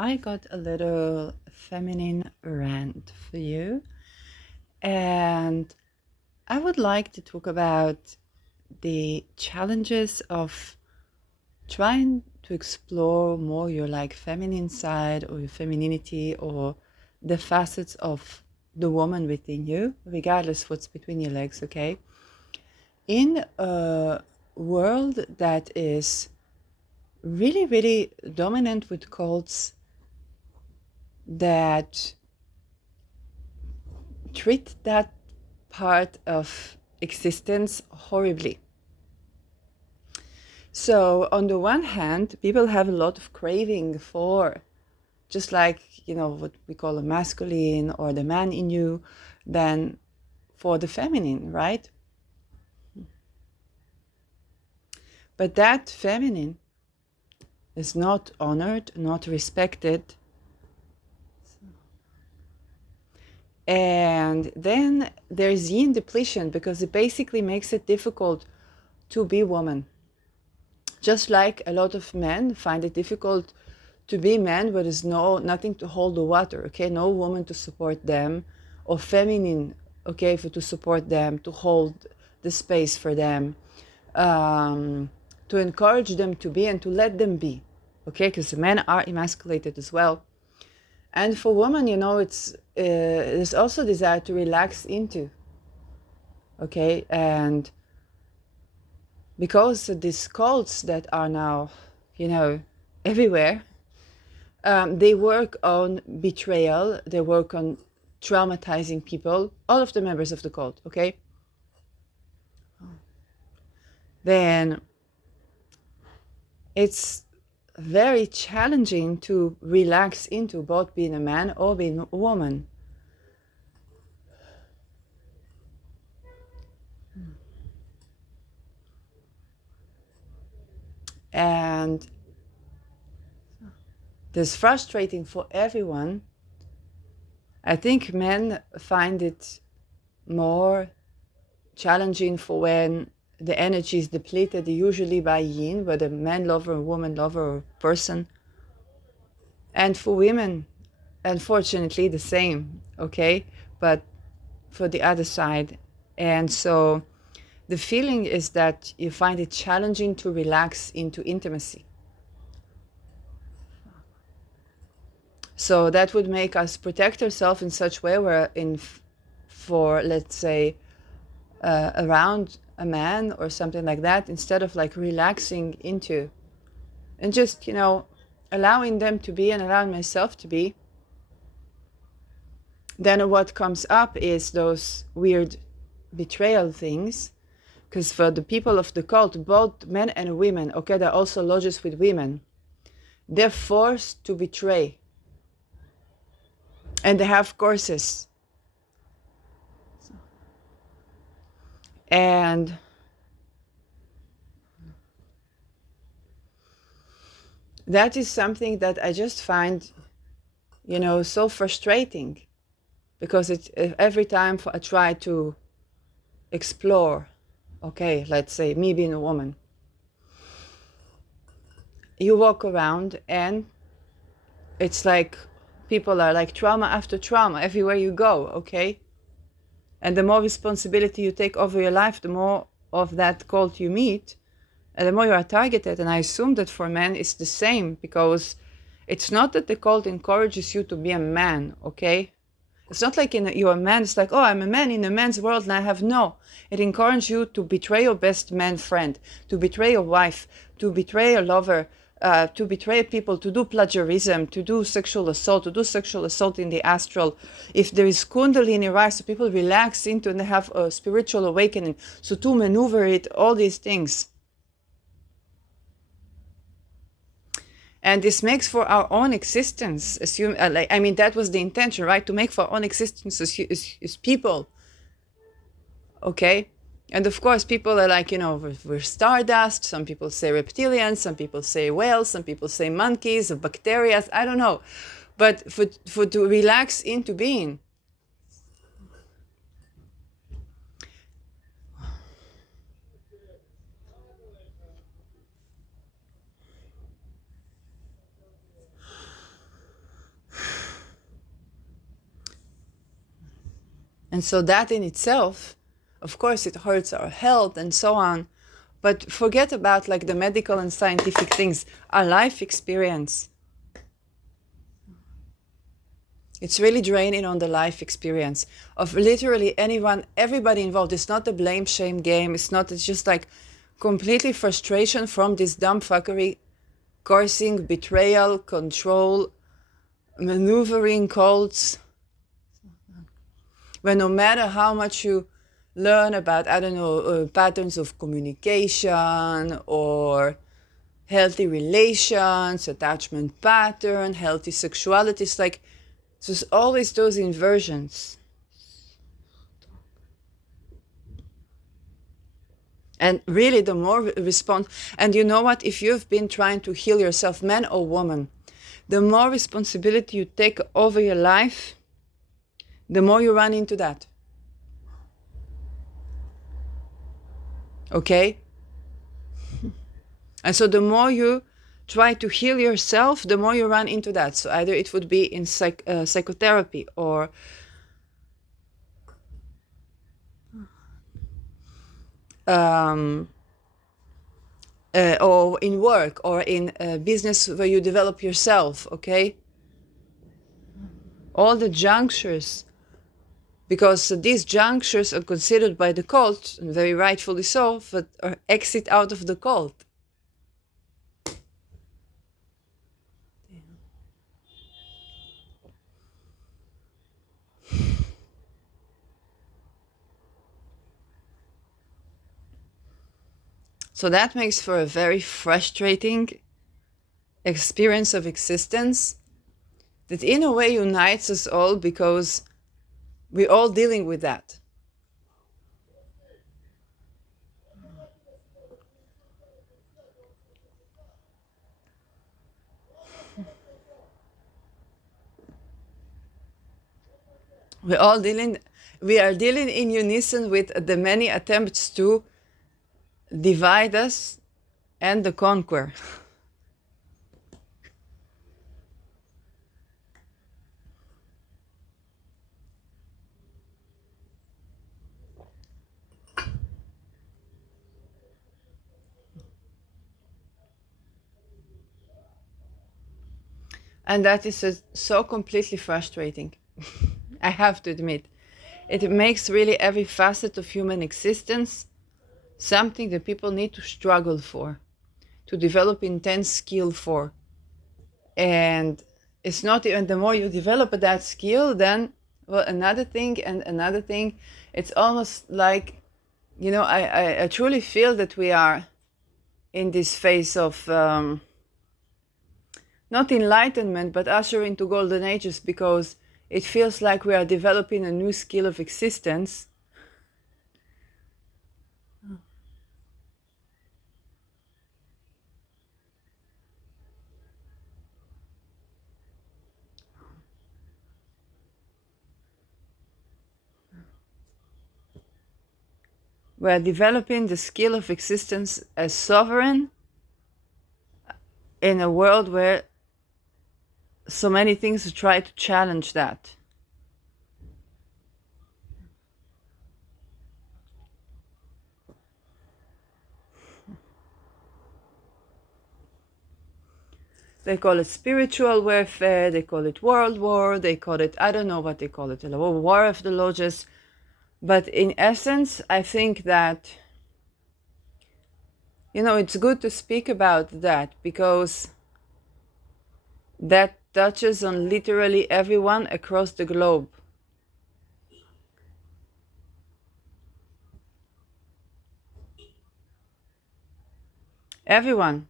I got a little feminine rant for you, and I would like to talk about the challenges of trying to explore more your feminine side or your femininity or the facets of the woman within you, regardless what's between your legs, okay? In a world that is really, really dominant with cults that treat that part of existence horribly. So, on the one hand, people have a lot of craving for just like, what we call a masculine or the man in you, than for the feminine, right? But that feminine is not honored, not respected. And then there's yin depletion because it basically makes it difficult to be woman. Just like a lot of men find it difficult to be men where there's nothing to hold the water, okay? No woman to support them, or feminine, okay, to support them, to hold the space for them, to encourage them to be and to let them be, okay? Because men are emasculated as well. And for women, there's also desire to relax into, okay? And because these cults that are now, everywhere, they work on betrayal, they work on traumatizing people, all of the members of the cult, okay? Then it's very challenging to relax into both being a man or being a woman. And this is frustrating for everyone. I think men find it more challenging for when the energy is depleted, usually by yin, whether man lover, a woman lover, or person. And for women, unfortunately, the same, okay? But for the other side. And so the feeling is that you find it challenging to relax into intimacy. So that would make us protect ourselves in such way where for, let's say, around a man or something like that, instead of relaxing into and just, allowing them to be and allowing myself to be, then what comes up is those weird betrayal things. Because for the people of the cult, both men and women, okay, there are also lodges with women, they're forced to betray. And they have courses. And that is something that I just find, so frustrating. Because every time I try to explore, okay, let's say me being a woman, you walk around and it's like people are like trauma after trauma everywhere you go, okay? And the more responsibility you take over your life, the more of that cult you meet, and the more you are targeted. And I assume that for men it's the same, because it's not that the cult encourages you to be a man, okay? It's not like you're a man, it's like, oh, I'm a man in a man's world and I have no. It encourages you to betray your best man friend, to betray your wife, to betray a lover, to betray people, to do plagiarism, to do sexual assault in the astral. If there is kundalini rise, so people relax into and they have a spiritual awakening. So to maneuver it, all these things. And this makes for our own existence, that was the intention, right? To make for our own existence as people, okay? And of course, people are like, we're stardust. Some people say reptilians, some people say whales, some people say monkeys or bacteria. I don't know. But for to relax into being. And so that in itself, of course, it hurts our health and so on. But forget about like the medical and scientific things, our life experience. It's really draining on the life experience of literally anyone, everybody involved. It's not a blame shame game. It's just like completely frustration from this dumb fuckery, cursing, betrayal, control, maneuvering cults. Where no matter how much you learn about, I don't know, patterns of communication or healthy relations, attachment pattern, healthy sexuality, it's like there's always those inversions. And really the more response, and you know what, if you've been trying to heal yourself, man or woman, the more responsibility you take over your life, the more you run into that. Okay? And so the more you try to heal yourself, the more you run into that. So either it would be in psychotherapy or in work or in business where you develop yourself, okay? All the junctures, because these junctures are considered by the cult, and very rightfully so, but are exit out of the cult. So that makes for a very frustrating experience of existence that in a way unites us all because we're all dealing with that. We are dealing in unison with the many attempts to divide us and the conquer. And that is so completely frustrating. I have to admit. It makes really every facet of human existence something that people need to struggle for, to develop intense skill for. And it's not even the more you develop that skill, then, well, another thing and another thing. It's almost like, you know, I truly feel that we are in this phase of not enlightenment, but usher into golden ages, because it feels like we are developing a new skill of existence. We are developing the skill of existence as sovereign in a world where so many things try to challenge that. They call it spiritual warfare, they call it world war, they call it, I don't know what they call it, a war of the lodges. But in essence, I think that, you know, it's good to speak about that because that touches on literally everyone across the globe. Everyone.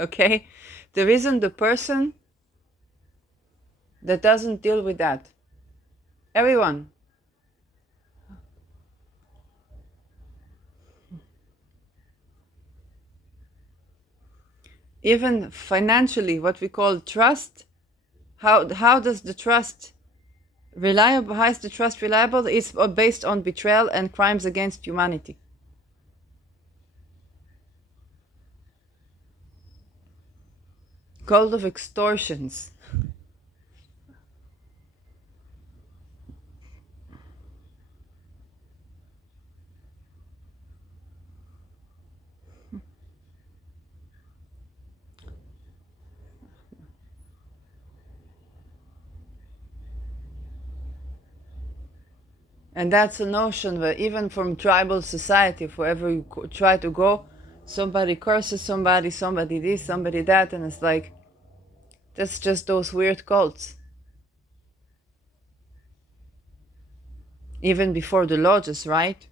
Okay? There isn't the person that doesn't deal with that. Everyone. Even financially, what we call trust. How does the trust reliable? How is the trust reliable? It's based on betrayal and crimes against humanity. Cult of extortions. And that's a notion where even from tribal society, if wherever you try to go, somebody curses somebody, somebody this, somebody that, and it's like, that's just those weird cults. Even before the lodges, right?